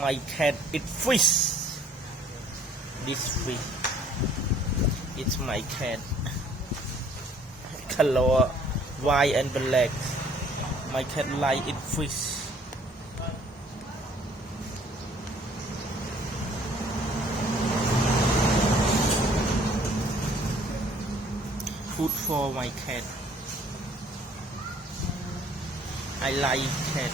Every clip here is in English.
My cat eat fish. This fish. It's my cat. Color white and black. My cat like eat fish. Food for my cat. I like cat.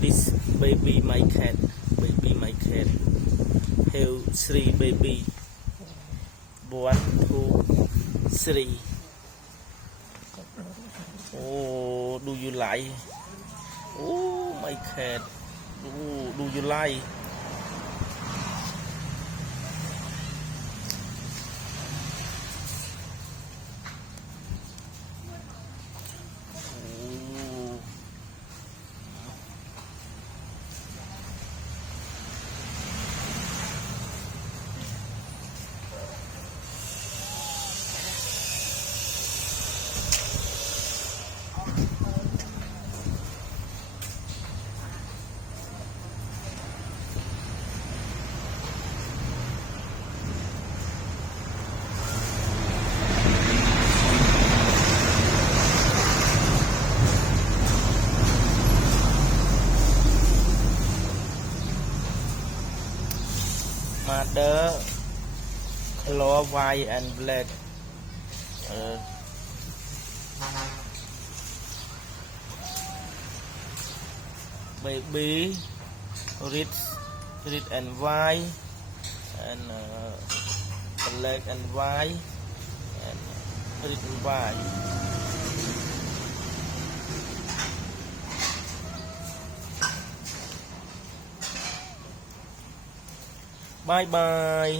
This baby my cat. Baby my cat. Have 3 baby. 1, 2, 3. Oh, do you like? Oh, my cat. Oh, do you like? Oh. Mother color white and black. Baby red and white and black and white and red and white. Bye bye.